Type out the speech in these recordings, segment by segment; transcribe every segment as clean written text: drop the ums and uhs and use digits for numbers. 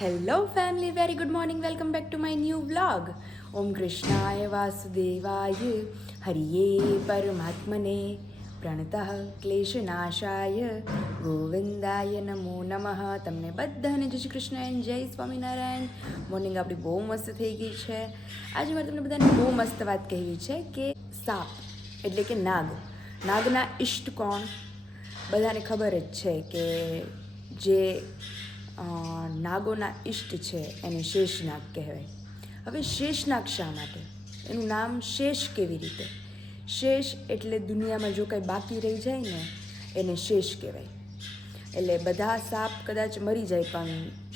Hello family, very good morning. Welcome back to my new vlog. ઓમ કૃષ્ણાય વાસુદેવાય હરિયે પરમાત્મને પ્રણતઃ ક્લેશનાશાય ગોવિંદાય નમો નમઃ. તમને બધાને જય શ્રી કૃષ્ણ એન્ડ જય સ્વામિનારાયણ. મોર્નિંગ આપણી બહુ મસ્ત થઈ ગઈ છે. આજે મારે તમને બધાને બહુ મસ્ત વાત કહેવી છે કે સાપ એટલે કે નાગ, નાગના ઈષ્ટ કોણ? બધાને ખબર જ છે કે જે નાગોના ઈષ્ટ છે એને શેષનાગ કહેવાય. હવે શેષનાગ શા માટે? એનું નામ શેષ કેવી રીતે? શેષ એટલે દુનિયામાં જો કંઈ બાકી રહી જાય ને એને શેષ કહેવાય. એટલે બધા સાપ કદાચ મરી જાય પણ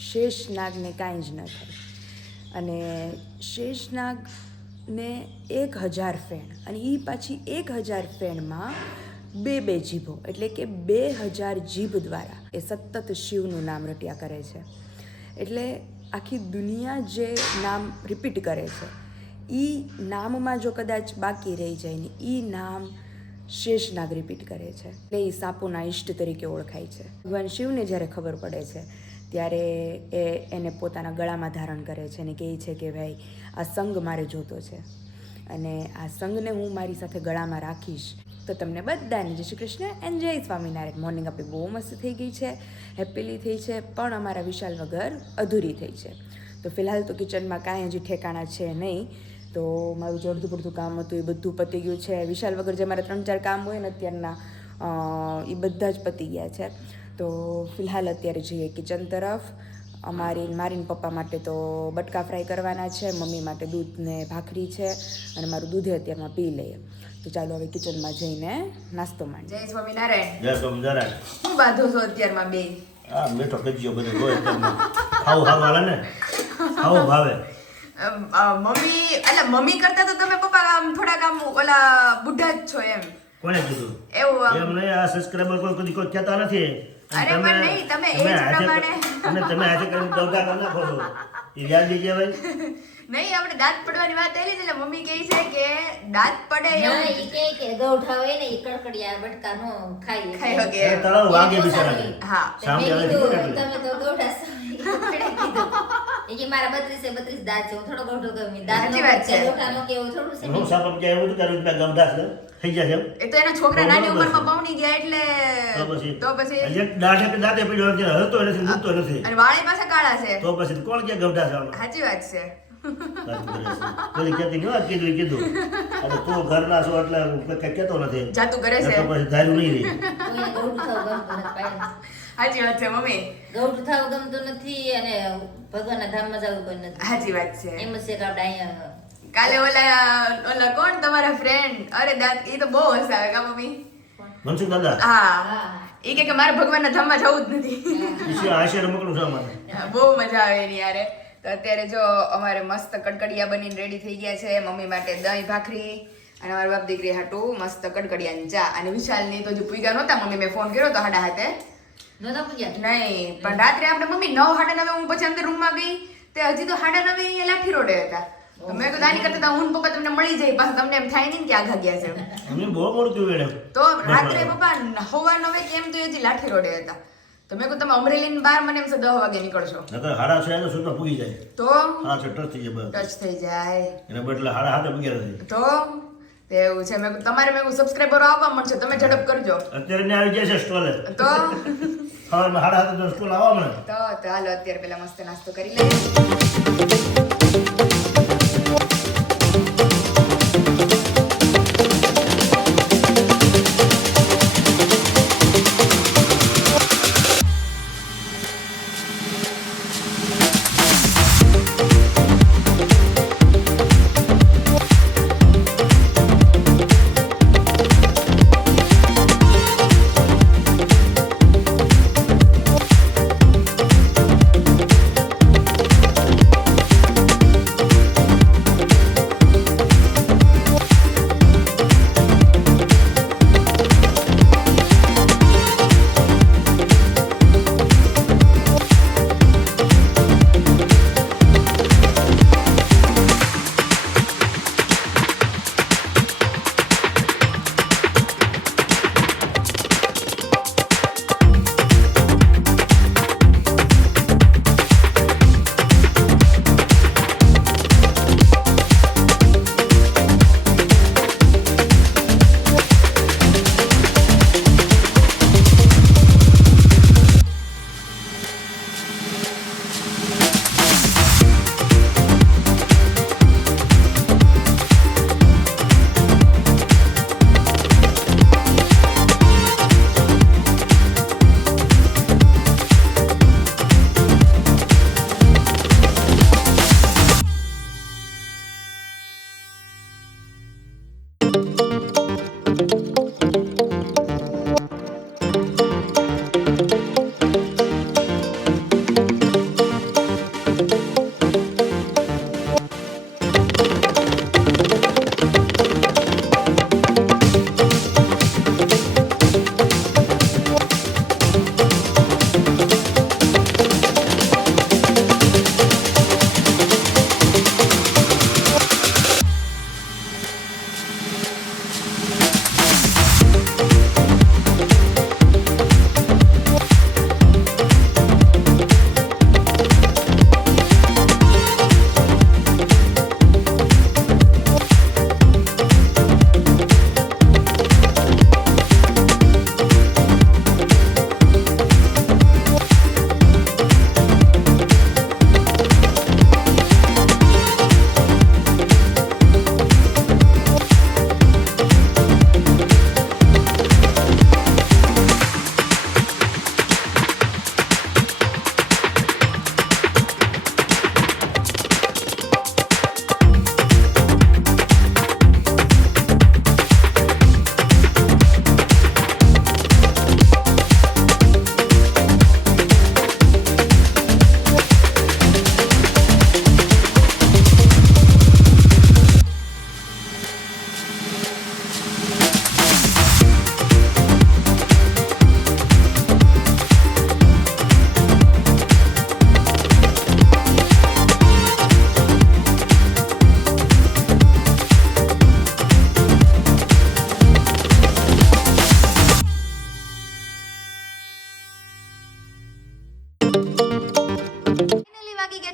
શેષનાગને કાંઈ જ ન થાય. અને શેષનાગને 1000 ફેણ, અને એ પાછી 1000 ફેણમાં બે જીભો, એટલે કે 2000 જીભ દ્વારા એ સતત શિવનું નામ રટ્યા કરે છે. એટલે આખી દુનિયા જે નામ રિપીટ કરે છે એ નામમાં જો કદાચ બાકી રહી જાય ને એ નામ શેષનાગ રિપીટ કરે છે. એટલે એ સાપોના ઈષ્ટ તરીકે ઓળખાય છે. ભગવાન શિવને જ્યારે ખબર પડે છે ત્યારે એને પોતાના ગળામાં ધારણ કરે છે અને કહે છે કે ભાઈ આ સંગ મારે જોતો છે અને આ સંગને હું મારી સાથે ગળામાં રાખીશ. તો તમને બધાને જય શ્રી કૃષ્ણ એન્ડ જય સ્વામિનારાયણ. મોર્નિંગ આપણી બહુ મસ્ત થઈ ગઈ છે, હેપીલી થઈ છે, પણ અમારા વિશાલ વગર અધૂરી થઈ છે. તો ફિલહાલ તો કિચનમાં કાંઈ હજી ઠેકાણા છે નહીં. તો મારું જે અડધું પડધું કામ હતું એ બધું પતી ગયું છે. વિશાલ વગર જે મારા 3-4 કામ હોય ને અત્યારના એ બધા જ પતી ગયા છે. તો ફિલહાલ અત્યારે જઈએ કિચન તરફ. મારીને પપ્પા માટે તો બટકા ફ્રાય કરવાના છે, મમ્મી માટે દૂધ ને ભાખરી છે, અને મારું દૂધે અત્યારમાં પી લઈએ. તો ચાલો હવે કિચનમાં જઈને નાસ્તો માંડીએ. જય સ્વામિનારાયણ. જય સ્વામિનારાયણ. શું બાંધો છો અત્યારમાં બે? હા, બેઠો કજ્યો બધું હોય અત્યારમાં. ખાવું હાલે ને, ખાવું ભાવે. મમ્મી કરતા તો તમે પપ્પા થોડાક આમ ઓલા બુઢા જ છો એમ. કોણે કીધું એવું? એમ નહીં, આ સબસ્ક્રાઇબર કોઈ કહેતા નથી. અરે પણ નહીં, તમે એજ પ્રમાણે તમે આજે કરીને દોડા કરી નાખો છો. એ વ્યાજબી કહેવાય? નહીં, આપણે દાંત પડવાની વાત આવી એટલે મમ્મી કહે છે કે દાંત પડે એવું ઈ કે ગૌઠા હોય ને ઈ કડકડિયા બટકા નો ખાઈ શકે. તળાવ વાગે બિચારા. હા, સામે આવે તમે તો ગૌઠા એ કે મારા 32 દાંત છે, હું થોડો ગૌઠો કહું દાંત સાચી વાત છે. ગૌઠા નો કેવું થોડું છે. હું સાપડ કે એવું કરું કે ગમદાસ થઈ જાય છે. એ તો એના છોકરા નાની ઉંમરમાં પૌણી ગયા એટલે તો પછી એક દાંતે પડ્યો નથી, હલતો નથી, મૂકતો નથી, અને વાળે પાછા કાળા છે. તો પછી કોણ કે ગમદાસ આમાં? સાચી વાત છે. કોઈ કહેતી નહીં હોય, કીધું અને તું ઘરના છો એટલે કઈ કહેતો નથી, જાતું કરે છે. તો પછી ધાર્યું નહીં રહી. કોઈને ગૌઠું થવું ગમતું નથી પાડે. સાચી વાત છે મમ્મી, ગૌઠું થવું ગમતું નથી અને ભગવાનના ધામમાં જવું પણ નથી. સાચી વાત છે. એમ જ છે કે આપણે અહીંયા કાલે ઓલા કોણ તમારા ફ્રેન્ડ, અરે દાંત એ તો બહુ હસાવે કા મમ્મી? મનસુખ દાદા હા, એ કે મારે ભગવાનના ધામમાં જવું જ નથી. આશીર્વાદ મોકલું છું અમારે. બહુ મજા આવે એની યારે. તો અત્યારે જો અમારે મસ્ત કડકડિયા બનીને રેડી થઈ ગયા છે. મમ્મી માટે દહીં ભાખરી અને અમારા બાપ દીકરી હાટું મસ્ત કડકડિયાની ચા. અને વિશાલની તો જો પૂગ્યા નહોતા, મમ્મી મેં ફોન કર્યો તો હાડા હાથે નહોતા પૂજ્યા. નહીં, પણ રાત્રે આપણે મમ્મી 9:30 હું પછી અંદર રૂમમાં ગઈ તે હજી તો 9:30 અહીંયા લાઠી રોડે હતા. તો મેં કીધું આની કરતા હું પપ્પા તમને મળી જાય, પાછું તમને એમ થાય નહીં કે આઘા ગયા છે. અમને બહુ મોડું થયું મેડમ. તો રાત્રે પપ્પા 9:09 કેમ તો હજી લાઠી રોડે હતા. તો મેં કહ્યું તમે અમરેલી ની બહાર મને એમ 10 વાગે નીકળશો નકર હાડા છે તો સુધા પૂગી જાય. તો હા ટચ થઈ જાય બસ. ટચ થઈ જાય એના બદલે હાડા હાથે પૂગ્યા નથી. તો એવું છે. મેં તમારે મેં સબસ્ક્રાઇબરો આવવા મળશે, તમે ઝડપ કરજો. અત્યારે ને આવી જાય છે સ્ટોલે. તો સવારમાં હાડા હાથે સ્ટોલ આવવા મળે. તો હાલો અત્યારે પેલા મસ્ત નાસ્તો કરી લઈએ.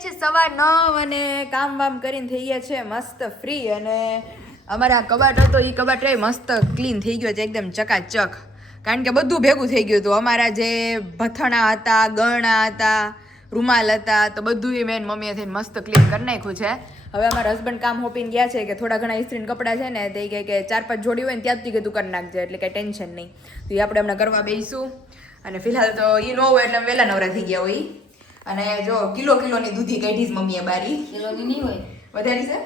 છે 9:15 અને કામ વામ કરીને થઈ ગયા છે મસ્ત ફ્રી. અને અમારા કબાટ હતો એ કબાટ મસ્ત ક્લીન થઈ ગયો છે એકદમ ચકાચક, કારણ કે બધું ભેગું થઈ ગયું હતું. અમારા જે ભથણા હતા, ગરણા હતા, રૂમાલ હતા, તો બધું એ મેં મમ્મીએ થઈને મસ્ત ક્લીન કરી નાખ્યું છે. હવે અમારા હસબન્ડ કામ હોપીને ગયા છે કે થોડા ઘણા ઇસ્ત્રીના કપડાં છે ને તે કહે કે 4-5 જોડી હોય ને ત્યાં જ તું કરી નાખજે, એટલે કંઈ ટેન્શન નહીં. તો એ આપણે હમણાં કરવા બેસીશું. અને ફિલહાલ તો એ ન હોય એટલે વહેલા નવરા થઈ ગયા હોય. અને જો કિલોની દૂધી કાઢી છે મમ્મીએ બારી. કિલોની નહીં હોય, વધારી છે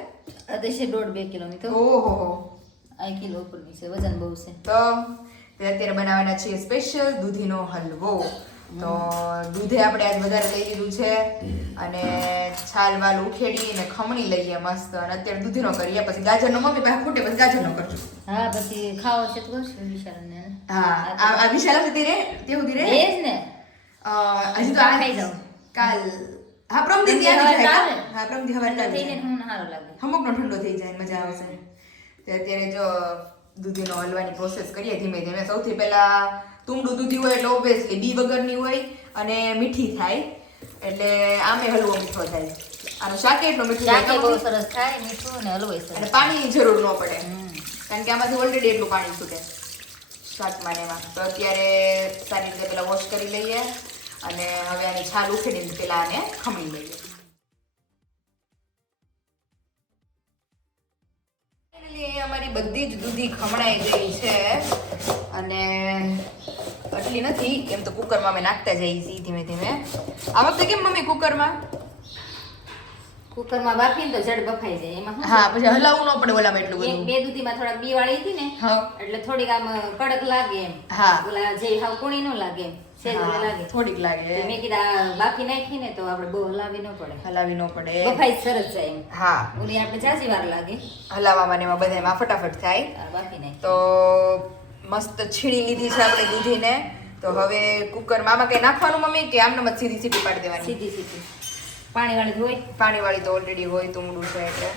અતિશય 1.5-2 કિલોની તો ઓહો, આ કિલો ઉપરની છે, વજન બહુ છે. તો તે અત્યારે બનાવવાના છીએ સ્પેશિયલ દૂધીનો હલવો. તો દૂધે આપણે આજ વધારે લઈ લીધું છે અને છાલ વાલ ઉખેડી અને ખમણી લઈએ મસ્ત. અને અત્યારે દૂધીનો કરીએ, પછી ગાજરનો મમ્મી પાસે ખૂટે પછી ગાજરનો કરજો. હા, પછી ખાવો છે તો કરશું વિશાલને. હા, આ વિશાલ હતી રે તે સુધી રે એ જ ને. હજી તો આ ખાઈ જાઉં. કાલ હા પ્રમદી પ્રમદી ત્યાં હવારે જાય. આવે. હા પ્રમદી હવારે ઠંડો આવી થઈને જાય. હું સારું લાગે. હમુકનો ઠંડો થઈ જાય મજા આવશે. તો અત્યારે જો દૂધીનો હલવાની પ્રોસેસ કરીએ ધીમે ધીમે. સૌથી પહેલા તુંબડું દૂધી હોય એટલે ઓબ્વિયસલી બી વગરની હોય અને મીઠી થાય, એટલે આમે હલવો મીઠો થાય. આનું શાકે એટલું મીઠું શાકે બહુ થાય સરસ થાય, મીઠું ને હલવો સરસ. અને પાણીની જરૂર ન પડે, હમ. કારણ કે આમાંથી ઓલરેડી એટલું પાણી છૂટે શાકમાં ને એમાં. તો અત્યારે સારી રીતે પેલા વોશ કરી લઈએ અને હવે આની છાલ ઉખેડીને પેલા આને ખમણી લઈએ. અમારી બધી જ દૂધી ખમણાઈ ગઈ છે અને આટલી નથી, કેમ તો કુકરમાં અમે નાખતા જઈએ છીએ ધીમે ધીમે. આ વખતે કેમ મમ્મી કુકરમાં? કુકરમાં બાફીને તો જડ બફાઈ જાય. એમાં શું હા, પછી હલાવવું ન પડે ઓલામાં એટલું એક બધું. બે દૂધીમાં થોડાક બી વાળી હતી ને હા એટલે થોડીક આમ કડક લાગે એમ. હા. ઓલા જે હાવ કુણી ન લાગે એમ, સેજ ઓલે લાગે. થોડીક તો લાગે, મેં કીધા બાફી નાખી ને તો આપણે બહુ હલાવી ન પડે, હલાવી ન પડે. બફાઈ સરસ જાય એમ. હા, ઓલી આપણે જાજી વાર લાગે. હલાવવામાં ને એમાં બધામાં ફટાફટ થાય. આ બાફી નાખી. તો મસ્ત છીણી લીધી છે આપણે દૂધીને. તો હવે કુકરમાં આમાં કઈ નાખવાનું મમ્મી કે આમને જ સીધી સીટી પાડી દેવાની? સીધી સીધી પાણી વાળી ધોઈ. પાણીવાળી તો ઓલરેડી હોય, તુંબડું છે એટલે.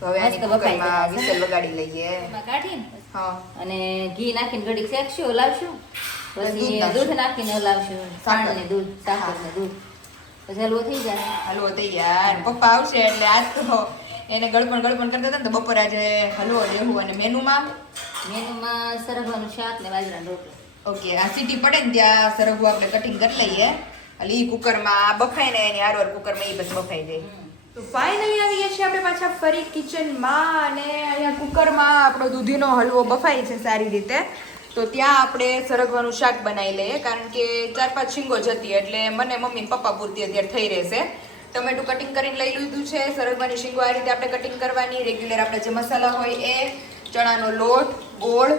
તો હવે આની મસ્ત બફાઈ કુકરમાં જાય. વિસલ વગાડી લઈએ. એમાં કાઢીને હા, અને ઘી નાખીને ઘડીક શેકશું, હલાવશું. પછી દૂધ નાખશું. દૂધ નાખીને હલાવશું. સાકર. ખાંડ ને દૂધ, સાકર ને દૂધ. પછી હલવો થઈ જાય. હલવો તૈયાર. પપ્પા આવશે એટલે આજ તો એને ગળપણ કરતા હતા ને, તો બપોરે આજે હલવો લેવું. અને મેનુમાં મેનુમાં સરગવાનું શાક ને બાજરાનો રોટલો. ઓકે, આ સીટી પડે ને ત્યાં સરગવું આપણે કટિંગ કરી લઈએ. એટલે ઈ કુકરમાં બફાય ને એની હારવાર કુકરમાં ઈ પછી બફાઈ જાય. તો ફાઇનલી આવી ગયા છીએ આપણે પાછા ફરી કિચનમાં. અને અહીંયા કુકરમાં આપણો દૂધીનો હલવો બફાય છે સારી રીતે. તો ત્યાં આપણે સરગવાનું શાક બનાવી લઈએ, કારણ કે 4-5 શીંગો જતી એટલે મને મમ્મી ને પપ્પા પૂરતી અત્યારે થઈ રહેશે. ટમેટું કટિંગ કરીને લઈ લીધું છે. સરગવાની શીંગો આ રીતે આપણે કટિંગ કરવાની. રેગ્યુલર આપણે જે મસાલા હોય એ, ચણાનો લોટ, ગોળ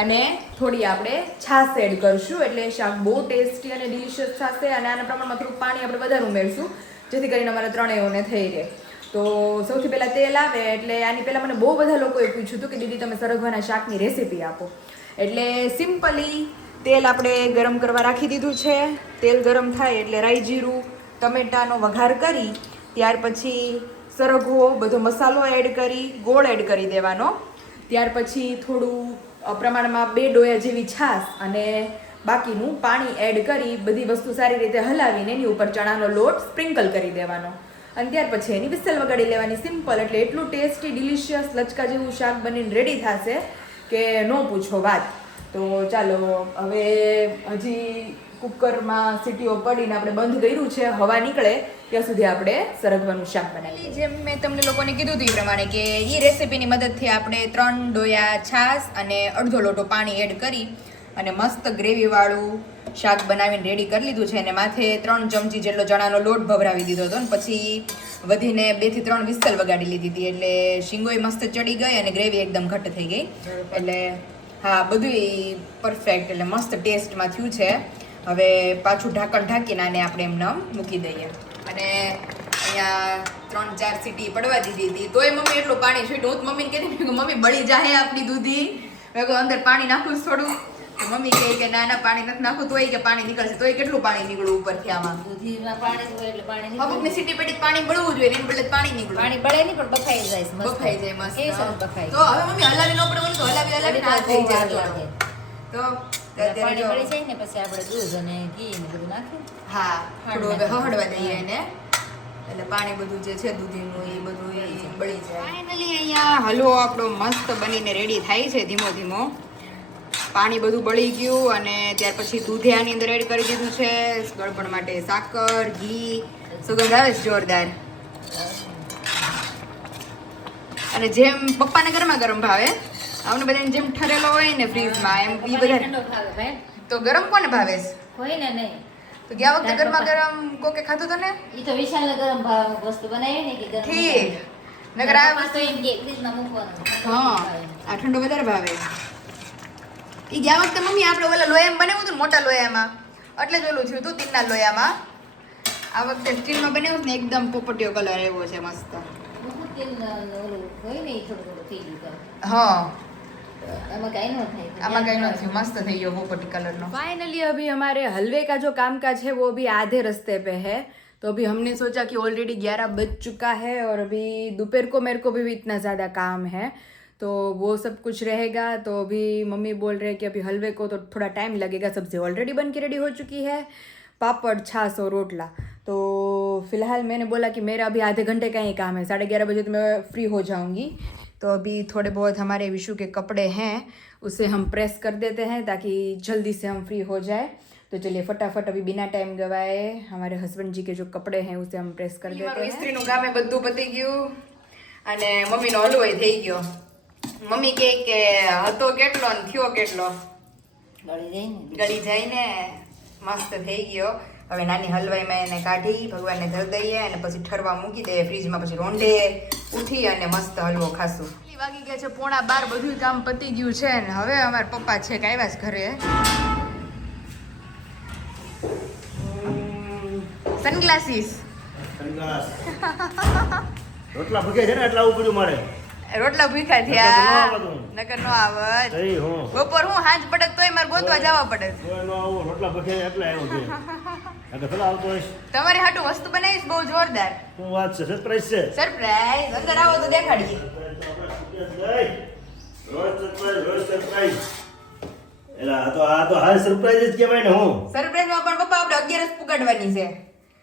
અને થોડી આપણે છાશ એડ કરશું, એટલે શાક બહુ ટેસ્ટી અને ડિલિશિયસ થશે. અને આના પ્રમાણમાં થોડું પાણી આપણે વધારે ઉમેરશું, જેથી કરીને અમારા ત્રણેયને થઈ રહે. તો સૌથી પહેલાં તેલ આવે એટલે આની પહેલાં મને બહુ બધા લોકોએ પૂછ્યું હતું કે દીદી તમે સરગવાના શાકની રેસીપી આપો. એટલે સિમ્પલી તેલ આપણે ગરમ કરવા રાખી દીધું છે. તેલ ગરમ થાય એટલે રાઈ જીરું, ટમેટાનો વઘાર કરી ત્યાર પછી સરગવો બધો મસાલો એડ કરી ગોળ એડ કરી દેવાનો. ત્યાર પછી થોડું પ્રમાણમાં 2 ડોયા જેવી છાશ અને બાકીનું પાણી એડ કરી બધી વસ્તુ સારી રીતે હલાવીને એની ઉપર ચણાનો લોટ સ્પ્રિંકલ કરી દેવાનો. અને ત્યાર પછી એની વિસલ વગાડી લેવાની. સિમ્પલ. એટલે એટલું ટેસ્ટી ડિલિશિયસ લચકા જેવું શાક બનીને રેડી થશે કે ન પૂછો વાત. તો ચાલો હવે હજી કુકરમાં સીટીઓ પડીને આપણે બંધ કર્યું છે, હવા નીકળે ત્યાં સુધી આપણે સરગવાનું શાક બનાવીએ. જેમ મેં તમને લોકોને કીધું હતું એ પ્રમાણે કે એ રેસીપીની મદદથી આપણે 3 ડોયા છાશ અને અડધો લોટો પાણી એડ કરી અને મસ્ત ગ્રેવીવાળું શાક બનાવીને રેડી કરી લીધું છે. અને માથે 3 ચમચી જેટલો ચણાનો લોટ ભભરાવી દીધો હતો. અને પછી વધીને 2 થી 3 વિસલ વગાડી લીધી હતી, એટલે શીંગોય મસ્ત ચડી ગઈ અને ગ્રેવી એકદમ ઘટ્ટ થઈ ગઈ. એટલે હા, બધું પરફેક્ટ એટલે મસ્ત ટેસ્ટમાં થયું છે. હવે પાછું ઢાંકણ ઢાંકીને આને આપણે એમને મૂકી દઈએ. અને અહીંયા 3-4 સીટી પડવા દીધી હતી, તોય મમ્મી એટલું પાણી છૂટ્યું. હું મમ્મીને કહેતી કે મમ્મી બળી જાય આપણી દૂધી, મેં કહું અંદર પાણી નાખું થોડું. મમ્મી કહે કે ના પાણી નથી નાખું તોય કે પાણી નીકળશે. તોય કેટલું પાણી નીકળ્યું ઉપરથી આમાં. દૂધીમાં પાણી હોય એટલે પાણી નીકળે. અમુકની સીટી પેટી પાણી બળવું જોઈએ, એની બદલે પાણી નીકળ્યું. પાણી બળે નહીં પણ બફાઈ જાય છે મસ્ત. બફાઈ જાય મસ્ત. એ સરસ બફાઈ તો હવે મમ્મી હલાવી ન પડે, બોલું તો હલાવી આ થઈ જાય. લાગે. તો તો અત્યારે પાણી જો પડી જાય ને પછી આપણે દૂધ અને ઘી ને બધું નાખીએ. હા થોડું હવે હળવા દઈએ એને એટલે પાણી બધું જે છે દૂધીનું એ બધું એ બળી જાય. ફાઇનલી અહીંયા હલવો આપણો મસ્ત બનીને રેડી થાય છે ધીમો ધીમો. પાણી બધું બળી ગયું અને ત્યાર પછી દૂધે આની અંદર એડ કરી દીધું છે. ગળપણ માટે સાકર, ઘી, સુગંધ આવે છે જોરદાર. અને જેમ પપ્પાને ગરમા ગરમ ભાવે, અમને બધાને જેમ ઠરેલો હોય ને ફ્રીજમાં એમ ઈ બધા ઠંડો ભાવે ભાઈ. તો ગરમ કોને ભાવે છે? હોય ને નહીં. તો ગયા વખતે ગરમા ગરમ કોકે ખાધું તો ને ઈ તો વિશાલને ગરમ ભાવ વસ્તુ બનાવી ને કે ગરમ ઠીક નગર આ તો એમ કે ફ્રીજમાં મૂકવાનું. હા આ ઠંડો વધારે ભાવે. ઈ ગયા વખતે મમ્મી આપણે ઓલા લોયામાં બનાવ્યું હતું ને મોટા લોયામાં એટલે જ ઓલું થયું હતું તીનના લોયામાં. આ વખતે સ્ટીલમાં બનાવ્યું ને એકદમ પોપટીયો કલર આવ્યો છે મસ્ત. મૂકું તેલ ઓલું હોય ને ઈ થોડું થોડું થઈ ગયું. हाँ આમાં કાંઈ ન થાય. आमा कहीं नहीं मस्त થઈ ગયો પોપટી कलर नो. फाइनली अभी हमारे हलवे का जो कामकाज है वो अभी आधे रास्ते पे है. तो अभी हमने सोचा कि ऑलरेडी 11 बज चुका है और अभी दोपहर को मेरे को भी इतना ज़्यादा काम है तो वो सब कुछ रहेगा. तो अभी मम्मी बोल रहे हैं कि अभी हलवे को तो थोड़ा टाइम लगेगा. सब्जी ऑलरेडी बन के रेडी हो चुकी है, पापड़, छाछ और रोटला. तो फिलहाल मैंने बोला कि मेरा अभी आधे घंटे का ही काम है, 11:30 बजे तो मैं फ्री हो जाऊंगी. तो अभी थोड़े बहुत हमारे विशु के कपड़े हैं उसे हम प्रेस कर देते हैं ताकि जल्दी से हम फ्री हो जाए. तो चलिए फटाफट अभी बिना टाइम गवाए हमारे हस्बैंड जी के जो कपड़े हैं उसे हम प्रेस कर देते हैं. ઇસ્ત્રીનું કામ એ બધું પતી ગયું અને મમ્મીનો હલવો થઈ ગયો. મમ્મી કહે કે હતો કેટલો ને થયો કેટલો, ગળી જાય ને. ગળી જાય ને મસ્ત થઈ ગયો. હવે નાની હલવાઈમાં એને કાઢી ભગવાનને ધરી દઈએ અને પછી ઠરવા મૂકી દઈએ ફ્રીજમાં. પછી રોંઢે ઉઠી અને મસ્ત હલવો ખાશું. વાગી ગયા છે 11:15, બધું કામ પતી ગયું છે ને હવે અમારા પપ્પા છે કે આવ્યા છે ઘરે. સનગ્લાસીસ રોટલા ભૂકે છે ને એટલે આવું પડ્યું મારે. રોટલા ભૂખ્યા થયા નકર નો આવત. બપોર હું હાંજ પડે તોય મારે ગોતવા જવા પડે. રોટલા ભૂકે એટલે આવ્યો છે. આગળ થોડા આવતો હોઈશ. તમારે હાટું વસ્તુ બનાવીશ બહુ જોરદાર. શું વાત છે? સરપ્રાઈઝ છે. સરપ્રાઈઝ અંદર આવો તો દેખાડીએ. રોજ સરપ્રાઈઝ. એલા આ તો હાલ સરપ્રાઈઝ જ કહેવાય ને. હું સરપ્રાઈઝમાં પણ પપ્પા આપણે 11 પુગાડવાની છે.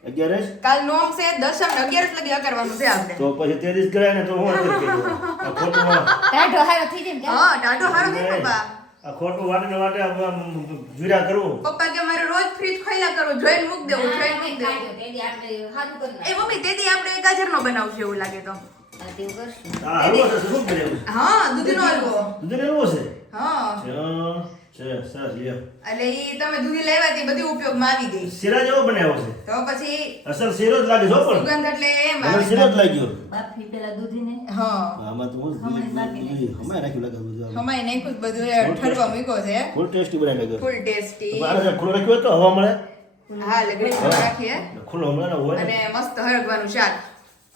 11 કાલ નોમ છે દશમ 11 લગી કરવાનું છે આપણે. તો પછી 13 કરાય ને તો હું અંદર કહી દઉં. આ ખોટું ટાઢો હારો થઈ જાય ને. હા ટાઢો હારો થાય પપ્પા. આ ખોટું વાટે વાટે જુરા કરવું. પપ્પા કે મારે રોજ ફ્રીજ ખોઈલા કરવું, જોઈને મૂક દેવું, જોઈને મૂક દેવું. તેથી આપણે સારું કરી એ મમ્મી તેથી આપણે ગાજરનો બનાવશું એવું લાગે તો. નાખીએ. તેવું કરશું. આ હલવો છે શું કર્યું? હા દૂધીનો હલવો. દૂધનો હલવો છે. હા છે સરસ લ્યો. એટલે ઈ તમે દૂધી લેવા તે બધી ઉપયોગમાં આવી ગઈ. શીરા જેવો બનાવ્યો છે. તો પછી અસલ શીરો જ લાગે છો પણ. સુગંધ એટલે એમ મને આવે. શીરો જ લાગ્યો. બાફી પેલા દૂધીને હા આમાં તો હું હમણાં નાખી નાખ્યું. હમણાં નાખ્યું લાગે બધું. હમાય નાખ્યું જ બધું એ ઠરવા મૂક્યો છે. ફૂલ ટેસ્ટી બનાવી લાગે. ફૂલ ટેસ્ટી. બારે ખુલ્લો રાખ્યો હોય તો હવા મળે. હા લગડી રાખીએ ખુલ્લો હમણાં ના હોય ને. અને મસ્ત હરગવાનું શાક,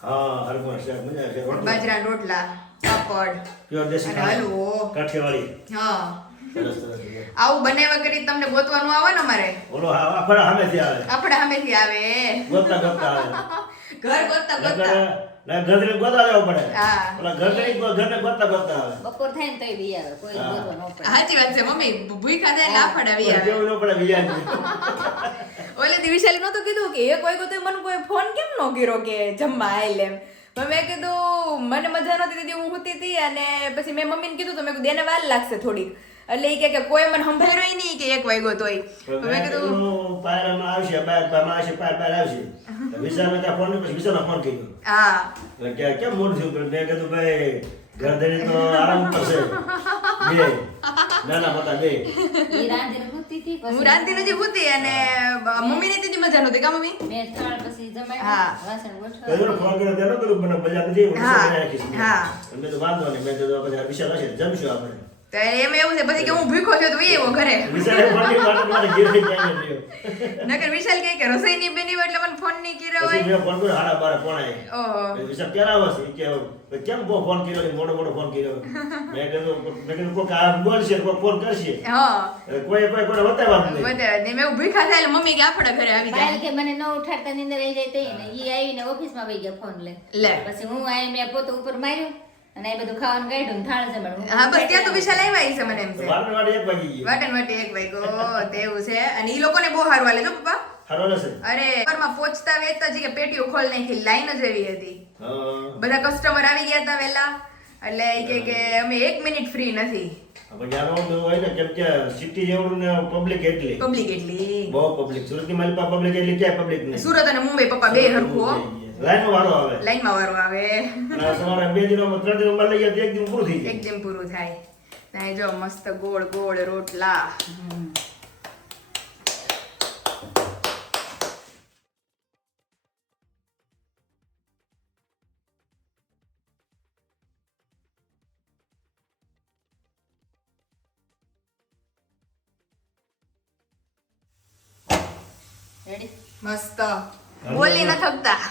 હા હરગવાનું શાક મજા આવે છે. રોટલા બાજરાના રોટલા, પાપડ પ્યોર દેશી અને ખાવાનું. હલવો. કાઠિયાવાડી. હા સરસ સરસ. આવું બનાવ્યા કરી તમને ગોતવાનું આવે ને અમારે. ઓલો આપણા સામેથી આવે. આપણે સામેથી આવે ગોતતા ગોતતા આવે. ઘર ગોતતા ગોતતા. ઘરને ગોતા જવું પડે. હા ઓલા ઘરને ગોતતા ગોતતા આવે. બપોર થાય ને તોય બી આવે. કોઈ હા. બોલવા ન પડે. સાચી વાત છે મમ્મી. ભૂખા થાય લાફડ આવી આવે. કેવું ન પડે બીજા. ઓલે દિવિશાલી નહોતું કીધું કે એક વાગ્યો તો મને કોઈ ફોન કેમ નો કર્યો કે જમવા આઈ લેમ. પણ મેં કીધું મને મજા નહોતી દીધી, હું સૂતી હતી અને પછી મેં મમ્મીને કીધું તો મેં કીધું એને વાર લાગશે થોડીક. એટલે એ કે કોઈ મને સંભળાયું નહીં કે 1 વાગ્યો તોય. તો મેં કીધું પાયરામાં આવશે, પાયરામાં આવશે, પાયર આવશે. તો વિશાલને ત્યાં ફોન કર્યો, પછી વિશાલને ફોન કર્યો. હા એટલે કે કેમ મોડું થયું? મેં કીધું ભાઈ ગરદની તો આરામ કરશે. બે નાના મોટા બે. એ રાંધીને સૂતી હતી, પછી હું રાંધીને જ સૂતી અને મમ્મીને તેથી મજા નહોતી કા મમ્મી. મેં ત્રણ પછી જમાડ્યું, હા. વાસણ તો ગોઠવ્યું. ફોન કર્યો ત્યારે નહોતું મને મજા નથી. હું હા, વિશાલને રાખીશ. હા. મેં તો વાંધો નહીં. મેં કીધું પછી વિશાલ હશે જમશું આપણે. તો એમ એવું છે પછી કે હું ભૂખ્યો છું તો એ એવો ઘરે. વિશાલે ફોન કર્યો એટલે મારે ઘેર જઈને જાય રહ્યો. નકર વિશાલ કહે કે રસોઈ નહીં બની હોય એટલે મને ફોન નહીં કર્યો પછી હોય. મેં ફોન કર્યો 12:30 પોણાએ. ઓહો વિશાલ ક્યારે આવશે? કે કેમ બહુ ફોન કર્યો? મોટો ફોન કર્યો. મેં કીધું કોઈક આ બોલશે, કોઈક ફોન કરશે. હા કોઈ કોઈને બતાવવાનું નહીં. બતાવે ને મેં ભૂખા થાય એટલે મમ્મી કે આપણા ઘરે આવી બાયલ જાય. કે મને ન ઉઠાડતા નીંદર આવી જાય તઈ ને ઈ આવીને ઓફિસમાં વહી ગયા ફોન લે. લે. પછી હું આવી મેં પોતે ઉપર માર્યું અને એ બધું ખાવાનું કાઢ્યું ને થાળ જમાડ્યું. હા બસ ત્યાં તો વિશાલ આવ્યા છે મને એમ છે વારને વારે 1 વાગી ગયો. વાટે ને વાટે 1 વાગ્યો તેવું છે અને ઈ લોકોને બહુ સારું હાલે જો પપ્પા હારો છે. અરે ઘરમાં પહોંચતા વેત જ કે પેટીઓ ખોલ નાખી લાઈન જ એવી હતી બધા કસ્ટમર આવી ગયા હતા વહેલા એટલે ઈ કે અમે 1 મિનિટ ફ્રી નથી હવે જાણો તો હોય ને કેમ કે સિટી જેવડું ને પબ્લિક એટલી પબ્લિક એટલી બહુ પબ્લિક સુરતની માલિકા પબ્લિક એટલી ક્યાંય પબ્લિક નહીં. સુરત અને મુંબઈ પપ્પા બે હરખું હો લાઈનનો વારો આવે લાઈનમાં વારો આવે અને સવારે 2 દિનોમાં 3 દિનોમાં લઈ જાય તો 1 દિન પૂરું થઈ જાય. એકદમ પૂરું થાય ત્યાં જો મસ્ત ગોળ ગોળ રોટલા રેડી મસ્ત બોલી ન થકતા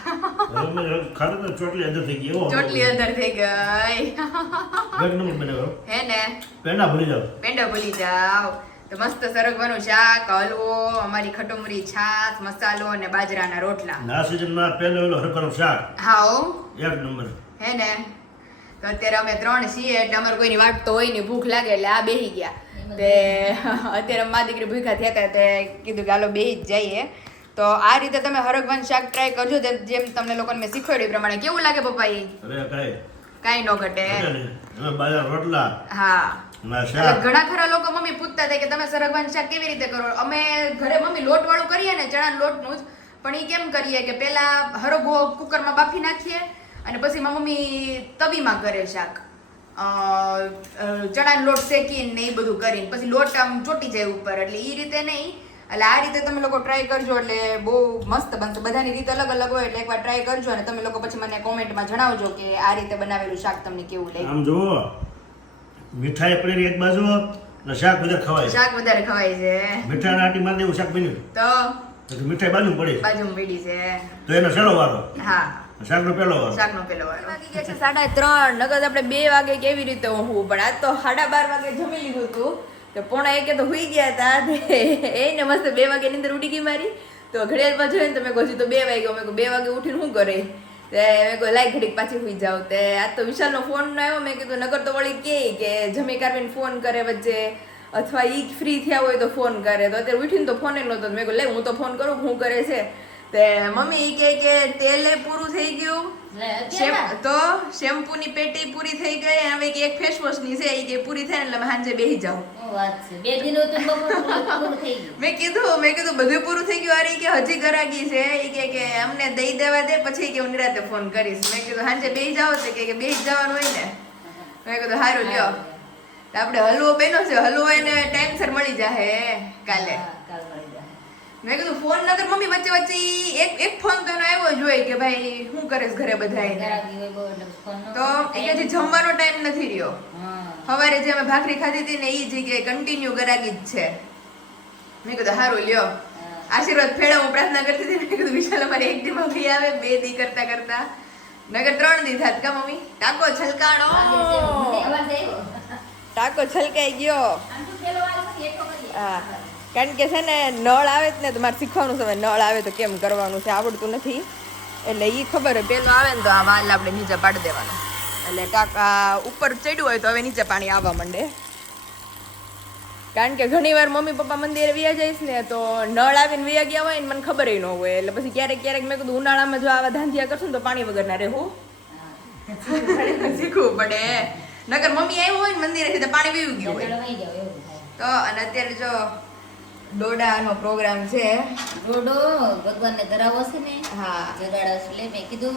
હવે મેં ખાધું તો ચોટલી અંદર થઈ ગઈ. એવો ચોટલી અંદર થઈ ગઈ એક નંબર બનાવ્યો. હે ને પેંડા ભૂલી જાવ. પેંડા ભૂલી જાવ તો મસ્ત સરગવાનું શાક હલવો અમારી ખટુમરી છાશ મસાલો અને બાજરાના રોટલા આ સિઝનમાં પહેલો ઓલો હરકવાનું શાક હાઓ એક નંબર. હે ને તો અત્યારે અમે 3 છીએ એટલે અમારે કોઈની વાટ તો હોય નહીં ભૂખ લાગે એટલે આ બેહી ગયા તે અત્યારે મા દીકરી ભૂખ્યા થયા હતા તે કીધું કે હાલો બેહી જ જઈએ તો આ રીતે તમે હરગવાનું શાક ટ્રાય કરજો જેમ તમને લોકોને મેં શીખવાડ્યું એ પ્રમાણે કેવું લાગે પપ્પા એ અરે કાંઈ ન ઘટે અમે બાજરા રોટલા હા ના એટલે શાક ઘણા ખરા લોકો મમ્મી પૂછતા હતા કે તમે સરગવાનું શાક કેવી રીતે કરો અમે ઘરે મમ્મી લોટ વાળું કરીએ ને ચણાના લોટનું જ પણ એ કેમ કરીએ કે પેલા હરગો કુકરમાં બાફી નાખીએ અને પછી મમ્મી તવીમાં કરે શાક ચણાનો લોટ શેકીને ને એ બધું કરીને પછી લોટ આમ ચોટી જાય ઉપર એટલે એ રીતે નહીં એટલે આ રીતે તમે લોકો ટ્રાય કરજો એટલે બહુ મસ્ત બનશે બધાની રીત અલગ અલગ હોય એટલે એકવાર ટ્રાય કરજો અને તમે લોકો પછી મને કોમેન્ટમાં જણાવજો કે આ રીતે બનાવેલું શાક તમને કેવું લાગ્યું આમ જુઓ મીઠાઈ પડી એક બાજુ ને શાક વધારે ખવાય. શાક વધારે ખવાય છે મીઠાના આટી માં એવું શાક બન્યું તો તો મીઠાઈ બાજુ પડી બાજુમાં પીડી છે તો એનો છેલ્લો વારો હા શાકનો પહેલો વારો. શાકનો પેલો વાળો વાગી ગયા છે 3:30 નકર આપણે 2 વાગે કેવી રીતે ઊંઘવું પણ આજ તો 12:30 વાગે જમી લીધું હતું તો 1:45 તો હુઈ ગયા હતા એને મસ્ત 2 વાગે ની અંદર ઉડી ગઈ મારી તો ઘડિયાળ પર જોઈને તો મેં કહ્યું તો 2 વાગ્યો મેં 2 વાગે ઉઠીને શું કરે તે મેં કહ્યું લાઈ ઘડીક પાછી હુઈ જાવ તે આજ તો વિશાલનો ફોન આવ્યો મેં કીધું નગર તો વળી કે જમી કાઢીને ફોન કરે વચ્ચે અથવા ઈ ફ્રી થયા હોય તો ફોન કરે તો અત્યારે ઉઠીને તો ફોન નહોતો મેં કહ્યું લે હું તો ફોન કરું શું કરે છે તે મમ્મી ઈ કે તેલે પૂરું થઈ ગયું તો શેમ્પૂની પેટી પૂરી થઈ ગઈ હવે એક ફેસ વોશ ની છે ઈ કે પૂરી થાય ને એટલે સાંજે બેહી જાઉં વાત છે 2 દિનો તો પૂરું થઈ ગયું. મેં કીધું બધું પૂરું થઈ ગયું અરે કે હજી ગરાગી છે ઈ કે અમને દઈ દેવા દે પછી કે હું નિરાતે ફોન કરીશ મેં કીધું સાંજે બેહી જાવ તો કે બેહી જવાનું હોય ને મેં કીધું સારું લ્યો આપણે હલવો બન્યો છે હલવો એને ટાઈમસર મળી જાય કાલે કાલ મળી જાય. મેં કીધું ફોન નગર મમ્મી વચ્ચે એક ફોન તો એનો આવ્યો જ હોય કે ભાઈ શું કરે છે ઘરે બધાય ગરાગી હોય બહુ એટલે ફોન ન તો એ હજી જમવાનો ટાઈમ નથી રહ્યો હા. સવારે જે અમે ભાખરી ખાધી હતી ને એ જગ્યાએ કન્ટિન્યુ ગરાગી જ છે મેં કીધું સારું લ્યો આશીર્વાદ ફેડા હું પ્રાર્થના કરતી હતી મેં કીધું વિશાલ અમારે 1 દી માં આવી આવે 2 દી કરતા કરતા નગર 3 દી થાત કા મમ્મી ટાકો છલકાણો અવાજ આવ્યો. ટાકો છલકાઈ ગયો આમ તો પેલો વાળો નથી, એકલો કરીએ. હા કારણ કે છે ને નળ આવે જ ને તો મારે શીખવાનું છે હવે નળ આવે તો કેમ કરવાનું છે આવડતું નથી એટલે એ ખબર હોય પેલો આવે ને તો આ વાલ આપણે નીચે પાડી દેવાનો એટલે કાકા ઉપર ચડ્યું હોય તો હવે નીચે પાણી આવવા માંડે કારણ કે ઘણી વાર મમ્મી પપ્પા મંદિરે વ્યા જઈશ ને તો નળ આવીને વ્યા ગયા હોય ને મને ખબર ન હોય એટલે પછી ક્યારેક મેં કીધું ઉનાળામાં જો આવા ધાંધિયા કરશું ને તો પાણી વગર ના રહેવું શીખવું પડે નગર મમ્મી આવ્યું હોય ને મંદિરે તો પાણી પીવું ગયું હોય પેલો વહી જાવ એવું થાય. તો અને અત્યારે જો દોડાનો પ્રોગ્રામ છે રોડો ભગવાનને ધરાવો છે ને હા જગાડો છે એટલે મેં કીધું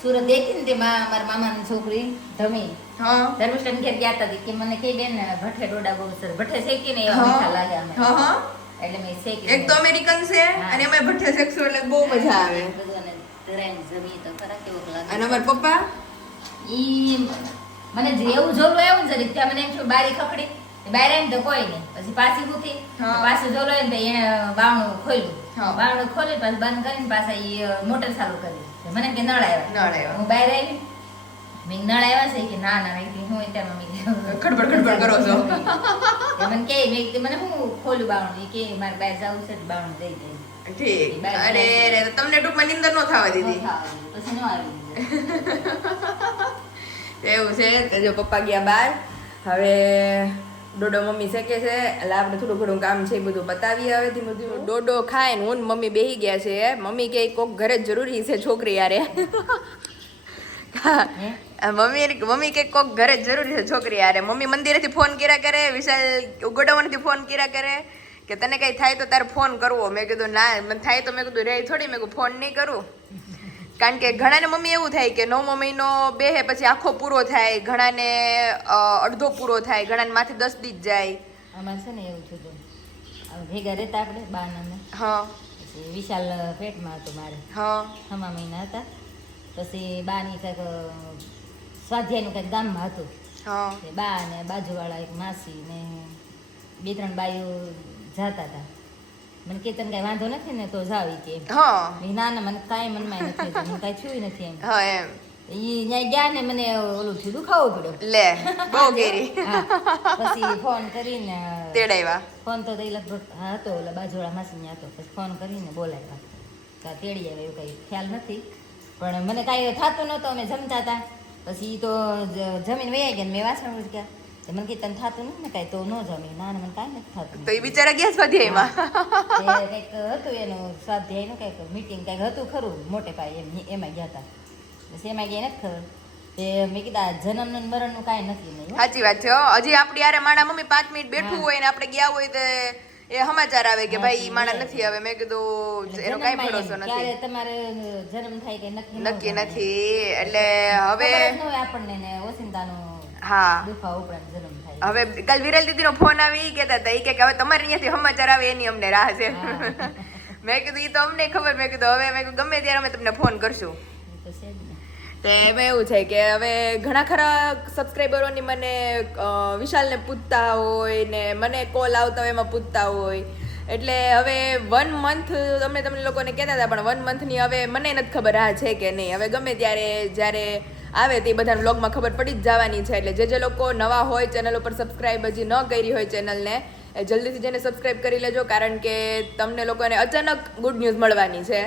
સુરત દેખી ને તે મારા મામાની છોકરી ધમી હા ધર્મિષ્ઠાન ઘેર ગયા હતા કે મને કઈ બેન ભઠ્ઠે ડોડા બહુ સરસ ભઠ્ઠે શેકીને એવા મીઠા લાગે અમે હા હા એટલે મેં શેકી એક તો અમેરિકન છે અને એમાં ભઠ્ઠે શેકશું એટલે બહુ મજા આવે ભગવાનને ધરાઈને જમી તો ખરા કેવો લાગે અને અમારા પપ્પા ઈ મને જેવું જોલું આવ્યું ને જરીક ત્યાં મને એમ થયું બારી ખખડી બહાર આવીને તો કોઈ નહીં પછી પાછી ઉઠી હા. પાછું જોલો ને તો એને બાવણું ખોલ્યું હા. બાવણું ખોલી પાછું બંધ કરીને પાછા ઈ મોટર ચાલુ કરી મને કે નળ આવ્યા નળ આવ્યા. હું બહાર આવી મેં નળ આવ્યા છે કે ના ના મેં કીધું હું ત્યાં મમ્મી ખડબડ કરો છો એ મને કે મેં કીધું મને હું ખોલું બાવણું ઈ કે મારે બહાર જવું છે તો બાવણું દઈ દે ઠીક અરે રે તમને ટૂંકમાં નિંદર નો થવા દીધી પછી ન આવી એવું છે તો જો પપ્પા ગયા બહાર હવે ડોડો મમ્મી શેકે છે એટલે આપણે થોડું ઘણું કામ છે એ બધું પતાવીએ હવે ધીમે ધીમે ડોડો ખાય ને હું ને મમ્મી બેહી ગયા છે મમ્મી કે કોક ઘરે જ જરૂરી છે છોકરી યારે મમ્મી કે કોક ઘરે જ જરૂરી છે છોકરી યારે મમ્મી મંદિરેથી ફોન કર્યા કરે વિશાલ ગોડાવણથી ફોન કર્યા કરે કે તને કઈ થાય તો તારે ફોન કરવો મેં કીધું ના મને થાય તો મેં કીધું રે થોડી મેં કીધું ફોન નહીં કરું કારણ કે ઘણાને મમ્મી એવું થાય કે 9મો મહિનો બેહે પછી આખો પૂરો થાય ઘણાને અડધો પૂરો થાય ઘણાને માથે 10 દી જ જાય અમારે છે ને એવું થયું ભેગા રહેતા આપણે બાને અમે હા પછી વિશાલ પેટમાં હતો મારે હા 6મા મહિના હતા પછી બાની કંઈક સ્વાધ્યાયનું કંઈક ગામમાં હતું હા તે બા ને બાજુવાળા એક માસી ને 2-3 બાઈઓ જાતા હતા મને કે તને કાંઈ વાંધો નથી ને તો જાવ ઈ કે હા ના ના મને કાંઈ મનમાં નથી થયું, મને કાંઈ થયું નથી એમ હા એમ ઈ ન્યા ગયા ને મને ઓલું થયું દુખાવો પડ્યો લે બહુ ઘેરી હા. પછી ફોન કરીને તેડાવ્યા ફોન તો એ લગભગ હા હતો ઓલા બાજુવાળા માસી હતો પછી ફોન કરીને બોલાવ્યા કા તેડી આવે એવું કંઈ ખ્યાલ નથી પણ મને કાંઈ થતું નહોતું અમે જમતા હતા પછી ઈ તો જમીન વયા ગયા ને મેં વાસણ ઉટક્યા તો મને કીધું તને થતું નથી ને કાંઈ તો ન જમી ના મને કાંઈ નથી થતું તો એ બિચારા ગયા સ્વાધ્યાયમાં એ કંઈક હતું એનું સ્વાધ્યાયનું કંઈક મીટિંગ કંઈક હતું ખરું મોટે પાયે એમાં ગયા હતા બસ એમાં ગયા નથી ખબર તે મેં કીધું આ જન્મનું ને મરણનું કાંઈ નથી નહીં હો. સાચી વાત છે હો. હજી આપણી યારે માણા મમ્મી 5 મિનિટ બેઠું હોય ને આપણે ગયા હોય તો એ સમાચાર આવે કે ભાઈ ઈ માણા નથી હવે મેં કીધું એનો કાંઈ ભરોસો ક્યારે નથી તમારે જન્મ થાય કે નક્કી નક્કી નથી એટલે હવે આપણને ને ઓસિંતાનું હા દુખાવો ઉપરાંત જન્મ થાય હવે કાલ વિરલ દીદીનો ફોન આવી ઈ કહેતા હતા ઈ કે હવે તમારે અહીંયાથી સમાચાર આવે એની અમને રાહ છે મેં કીધું ઈ તો અમને ખબર મેં કીધું હવે મેં કીધું ગમે ત્યારે અમે તમને ફોન કરશું એ તો છે જ ને. તે એમાં એવું છે કે હવે ઘણા ખરા સબસ્ક્રાઈબરોની મને વિશાલને પૂછતા હોય ને મને કોલ આવતા હોય એમાં પૂછતા હોય એટલે હવે 1 મંથ અમે તમને લોકોને કહેતા હતા પણ 1 મંથની હવે મને નથી ખબર આ છે કે નહીં હવે ગમે ત્યારે જ્યારે આવે તે બધાના વ્લોગમાં ખબર પડી જ જવાની છે એટલે જે લોકો નવા હોય ચેનલ ઉપર સબસ્ક્રાઈબ હજી ન કરી હોય ચેનલને એ જલ્દીથી જઈને સબસ્ક્રાઈબ કરી લેજો કારણ કે તમને લોકોને અચાનક ગુડ ન્યૂઝ મળવાની છે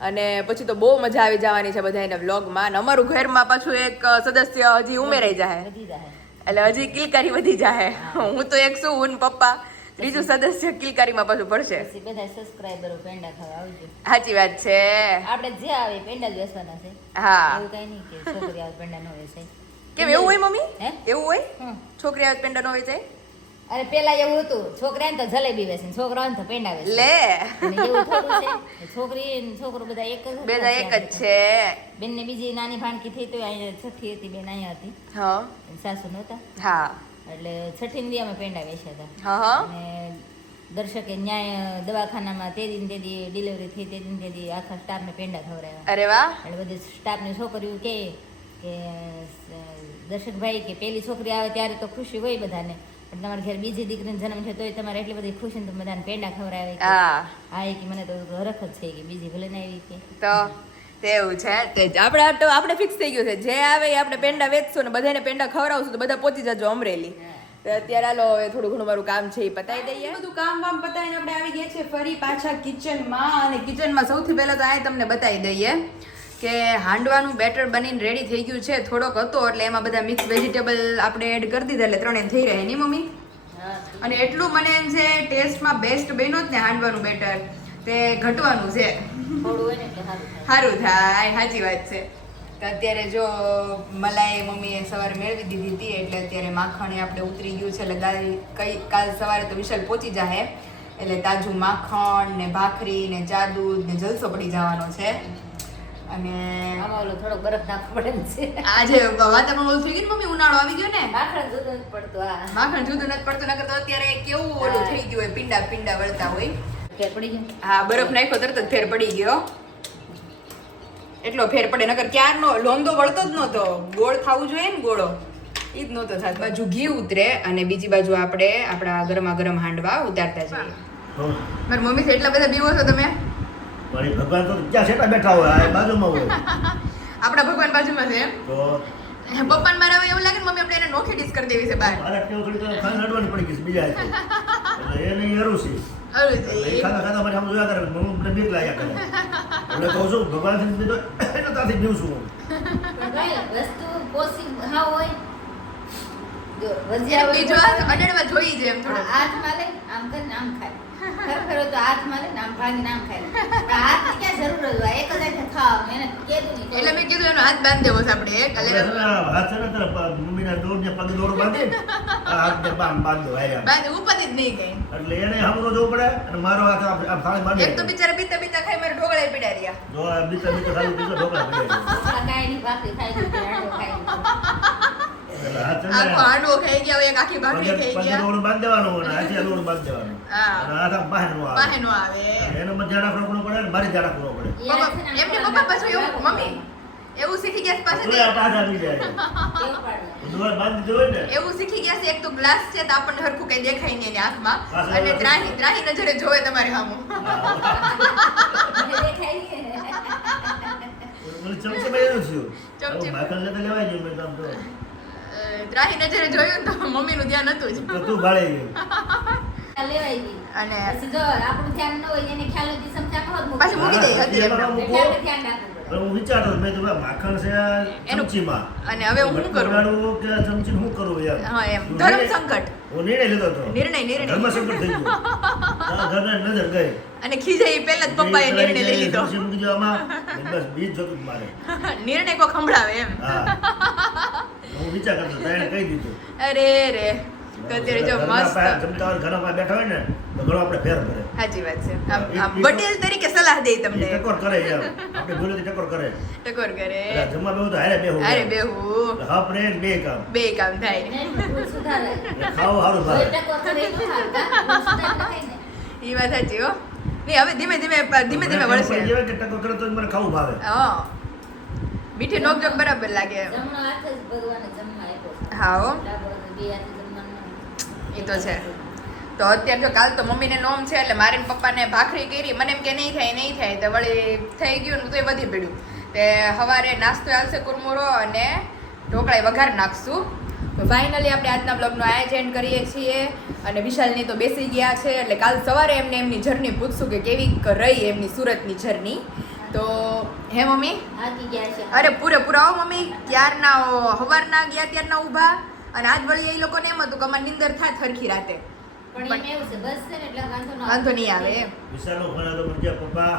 અને પછી તો બહુ મજા આવી જવાની છે બધાને વ્લોગમાં અને અમારું ઘરમાં પાછું એક સદસ્ય હજી ઉમેરાઈ જાય વધી જાય એટલે હજી કિલકારી વધી જાય હું તો એક છું હું ને પપ્પા ત્રીજું સદસ્ય કિલકારીમાં પાછું પડશે પછી બધા સબસ્ક્રાઇબરો પેંડા ખાવા આવજો સાચી વાત છે આપણે જે આવે એ પેંડા જ વેચવાના છે હા એવું કઈ નહીં કે છોકરી આવે પેંડા ન વેચાય કેમ એવું હોય મમ્મી હે? એવું હોય હમ. છોકરી આવે પેંડા નો વેચાય અરે પેલા એવું હતું છોકરા તો જલેબી વેચે ને છોકરા તો પેંડા વેચે લે અને એવું થોડું છે છોકરી ને છોકરો બધા એક જ બેના એક જ છે બેન ને બીજી નાની ભાણકી થઈ તો અહીંયા છઠ્ઠી હતી બેન અહીંયા હતી હા અને સાસુ નહોતા હા એટલે છઠ્ઠી ને દી અમે પેંડા વેચ્યા હતા હા હા અને દર્શકે ન્યાય દવાખાનામાં તે દિન તે દી ડિલિવરી થઈ તે દિન તે દી આખા સ્ટાફને પેંડા ખવડાવ્યા અરે વાહ એટલે બધી સ્ટાફની છોકરીઓ કહે કે દર્શકભાઈ કે પેલી છોકરી આવે ત્યારે તો ખુશી હોય બધાને પણ તમારા ઘેર બીજી દીકરીનો જન્મ છે તોય તમારે એટલી બધી ખુશી ને તમે બધાને પેંડા ખવડાવે કે હા હા એ કે મને તો હરખ જ છે કે બીજી ભલે ના આવી કે તો તેવું છે તે જ. આપણે ફિક્સ થઈ ગયું છે જે આવે એ આપણે પેંડા વેચશું ને બધાને પેંડા ખવડાવશું તો બધા પહોંચી જજો અમરેલી તો અત્યારે હાલો હવે થોડું ઘણું મારું કામ છે એ પતાવી દઈએ બધું કામ વામ પતાવીને આપણે આવી ગયા છે ફરી પાછા કિચનમાં અને કિચનમાં સૌથી પહેલા તો આ તમને બતાવી દઈએ કે હાંડવાનું બેટર બનીને રેડી થઈ ગયું છે થોડોક હતો એટલે એમાં બધા મિક્સ વેજીટેબલ આપણે એડ કરી દીધા એટલે ત્રણે થઈ રહે નહીં મમ્મી અને એટલું મને એમ છે ટેસ્ટમાં બેસ્ટ બન્યો જ ને હાંડવાનું બેટર તે ઘટવાનું છે થોડું હોય ને એટલે સારું થાય સારું થાય સાચી વાત છે તો અત્યારે જો મલાઈ મમ્મીએ સવારે મેળવી દીધી હતી એટલે અત્યારે માખણ એ આપણે ઉતરી ગયું છે એટલે કાલ સવારે તો વિશાલ પહોંચી જાય એટલે તાજું માખણ ને ભાખરી ને ચા દૂધ ને જલસો પડી જવાનો છે અને આમાં ઓલો થોડોક બરફ નાખવો પડે છે આજે વાતાવરણ ઓલું થઈ ગયું ને મમ્મી ઉનાળો આવી ગયો ને માખણ દૂધ નથી પડતું આ માખણ જુદું નથી પડતું નકર તો અત્યારે કેવું ઓલું થઈ ગયું હોય પીંડા પીંડા વળતા હોય ફેર પડી ગયો હા બરફ નાખ્યો તરત જ ફેર પડી ગયો એટલો ફેર પડે નકર ક્યારનો લોંદો વળતો જ નહોતો ગોળ ખાવું જોઈએ ને ગોળો ઈ જ નહોતો થાતો બાજુ ઘી ઉતરે અને બીજી બાજુ આપણે આપણા ગરમા ગરમ હાંડવા ઉતારતા જઈએ મારી મમ્મી થી એટલા બધા બીવો છો તમે વળી ભગવાન તો ક્યાં છેટા બેઠા હોય આ બાજુમાં હોય આપણા ભગવાન બાજુમાં છે એમ તો પપ્પાને મારા હવે એવું લાગે ને મમ્મી આપણે એને નોખી ડિશ કરી દેવી છે બહાર મારા કેવું થોડી તો ખાઈને અડવાની પડી ગઈ છે બીજા હાથે. એટલે એ નહીં અરું છે અરે એટલે એ ખાતા ખાતા મારે આમ જોયા કરે મમ્મી મને બીક લાગ્યા કરે એટલે કહું છું ભગવાનથી બીજો એટલે ત્યાંથી બીવું છું હું. ભાઈ વસ્તુ પોસિબલ હા હોય જો ભજીયા હોય બીજો તો અડડવા જોઈ છે એમ થોડું હાથમાં લઈ આમ કરીને આમ ખાય ખરેખર તો હાથમાં લઈને આમ ભાગીને આમ ખાય પણ હાથની ક્યાં જરૂર જ હોય એક જ હાથે ખાવાનું એને કીધું નહીં એટલે મેં કીધું એનો હાથ બાંધી દેવો છે આપણે એટલે એટલે છે ને, હાથ છે ને તારા મમ્મીના દોરને પગ દોર બાંધી ને, આ હાથને બાંધો હાર્યા. બાંધી ઉપાધિ જ નહીં કઈ એટલે એને હમરો જવું પડે અને મારો હાથ આમ થાળી બાંધી એક તો બિચારા બીતા બીતા ખાઈ મારે ઢોકળા પીડા રહ્યા જો આ બીજા ખાલી બીજો ઢોકળા પડી જાય. ઢોકળા કાંઈ નહીં ભાખરી ખાઈ લીધી આંડો ખાઈ લીધો એટલે હાથ છે ને, આખો હાંડવો ખાઈ ગયા એક આખી ભાખરી ખાઈ પગે ગયા દોરડું બાંધી દેવાનું અને હાથે દોરડું બાંધી દેવાનું. હા. અને હાથ આમ બહાર નો આવે. પાસે નો આવે એનો મત ધ્યાન રાખવું પડે ને મારે ધ્યાન રાખવું પડે. એમને પપ્પા પાછું એવું મમ્મી એવું શીખી ગયા છે તો પાછું આ પાછા આવી જાય. કેવું પાડવાનું દોર બાંધી દીધો હોય ને, એવું શીખી ગયા છે એક તો ગ્લાસ છે તો આપણને હરખું કઈ દેખાય નહીં એની આંખમાં પાછળ અને ત્રાહી ત્રાહી નજરે જોવે તમારી સામું મને દેખાય નહીં. ઓલી ચમચીમાં એવું થયું. ચમચી. હવે ભાખરને તો લેવાય નહીં, મેં તો આમ તો. ત્રાહી નજરે જોયું ને તો મમ્મીનું ધ્યાન હતું જ તો તું ભાળે ગયું. લેવાઈ ગઈ અને પછી જો આપણું ધ્યાન ન હોય એને ખ્યાલ હતી સમજા ન હોત મૂકી. પાછું મૂકી દે હતી એમાં એમને. મૂકો. એટલે આપણે ધ્યાન રાખવું પડે. પણ હું વિચારતો હતો, મેં કીધું, માખણ છે આ એનું- ચમચીમાં. અને હવે હું શું કરું વગાડવું કે આ ચમચીનું શું કરવું એમ. હા એમ હું ધર્મ નિર્ણય- સંકટ હું નિર્ણય લીધો હતો. નિર્ણય ધર્મ સંકટ થઈ ગયું. આ ઘરના નજર ગઈ. અને ખીજાઈ પહેલા જ પપ્પાએ નિર્ણય લઈ લીધો ચમચી મૂકી દો આમાં. બસ બીજ જતું જ મારે. નિર્ણય કો સંભળાવે એમ હા. હું વિચાર કરતો હતો, એણે કહી દીધું. અરે રે તો અત્યારે જો ઘરના મસ્ત પાસે જમતા હોય, ઘરના પાસે બેઠા હોય ને તો ઘણો આપણે ફેર પડે. સાચી વાત છે આમ એ- આમ એ- વડીલ તરીકે સલાહ દે એ તમને ટકોર કરે એમ. આપણે ભૂલેથી ટકોર કરે. ટકોર કરે એટલે જમવા બેહું તો હારે બેહું. અરે બેહું એટલે હપ રે ને બે કામ. બે કામ થાય નહીં, ભૂલ સુધારાય. એટલે ખાવું સારું કોઈ ભાવે. ટકોર કરે તો સારું, કાં? ભૂલ સુધારે તો કંઈ નહીં. એ વાત સાચી હો નહીં હવે ધીમે ધીમે વળશે પણ જેવા કે ટકોર કરે તો જ મને ખાવું ભાવે. હા મીઠી નોકઝોક બરાબર લાગે એમ જમણો હાથ જ ભગવાને જમવા આપ્યો છે. હા હો ડાબો હાથ બે હાથે જમવાનું. એ તો છે તો અત્યારે જો કાલ તો મમ્મીને નોમ છે એટલે મારે ને પપ્પાને ભાખરી કરી મને એમ કે નહીં થાય તો વળી થઈ ગયું ને તો એ વધી પડ્યું તે સવારે નાસ્તો આવશે કુરમુરો અને ઢોકળાએ વઘાર નાખશું તો ફાઇનલી આપણે આજના બ્લોગનો આયોજન કરીએ છીએ અને વિશાલની તો બેસી ગયા છે એટલે કાલ સવારે એમને એમની જર્ની પૂછશું કે કેવી રહી એમની સુરતની જર્ની તો હે મમ્મી થાકી ગયા છે. અરે પૂરેપૂરા આવો મમ્મી ક્યારના સવારના ગયા ત્યારના ઊભા અને આજ વળી એ લોકોને એમ હતું કે અમારે નિંદર થાય સરખી રાતે પણ એમ એવું છે બસ છે ને એટલે વાંધો નહીં આવે એમ વિશાલનો ફોન આવ્યો તો મને કે પપ્પા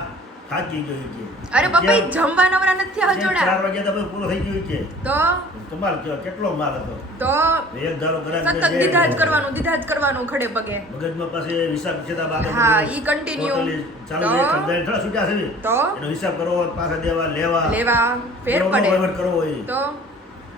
થાકી ગયો છે. અરે પપ્પા ઈ જમવા નવરા નથી જેમ હજોડા 4 વાગ્યા તો બધું પૂરું થઈ ગયું છે. તો કમાલ કયો, કેટલો માલ હતો. તો એક ધારો કરાવી સતત દે, દીધા જ કરવાનું ખડે પગે મગજમાં પાસે હિસાબ કિતાબ આગળ હા, બધું ઈ continue. totally ચાલુ તો? છે. ખંડાઈ થોડા છૂટ્યા છે ને. તો? એનો હિસાબ કરવો, પાછા દેવા, લેવા લેવા ફેર એનો પડે વહીવટ કરવો હોય. તો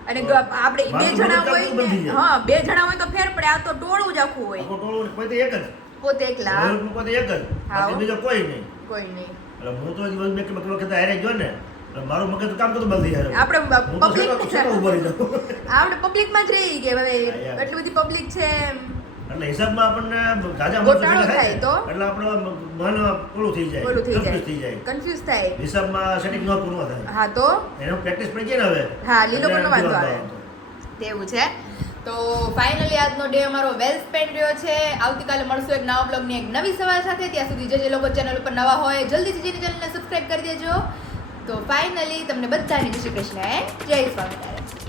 અને તો આપણે બે માથું જણા બધું હોય કાપવું બંધ થઈ ને જાય. હા બે જણા હોય તો ફેર પડે આ તો ટોળું જ આખું હોય આખું ટોળું કોઈ તો એક જ. પોતે એકલા વહીવટનું કોઈ તો એક જ. બાકી બીજો કોઈ નહીં. કોઈ નહીં એટલે હું તો બે કે બે વખત હારે ગયો ને એટલે મારું મગજ તો કામ કરતું બંધ થઈ જાય. આપણે હું તો public છેલ્લો ઊભો રહી જાઉં. આપણે પબ્લિકમાં જ રહી કે હવે હા, યાર. એટલી બધી પબ્લિક છે એમ. એટલે હિસાબમાં આપણને જાજા ગોટાળો માણસો ભેગા થાય તો? એટલે આપણો મન ઓલું થઈ જાય, ઓલું થઈ confuse થઈ જાય જાય. કન્ફ્યુઝ થાય હિસાબમાં સેટિંગ ન પૂરું થાય. હા તો એનો પ્રેક્ટિસ પડી જાય ને હવે. હા, લીલો એટલે પણ વાંધો નથી આવે. આવતો. તેવું છે તો ફાઇનલી આજનો ડે અમારો વેલ સ્પેન્ડ રહ્યો છે આવતીકાલે મળશું એક નવા બ્લોગની એક નવી સવાર સાથે ત્યાં સુધી જે લોકો ચેનલ ઉપર નવા હોય જલ્દીથી જેની ચેનલને સબસ્ક્રાઇબ કરી દેજો તો ફાઇનલી તમને બધાને જય શ્રી કૃષ્ણ જય સ્વામિનારાયણ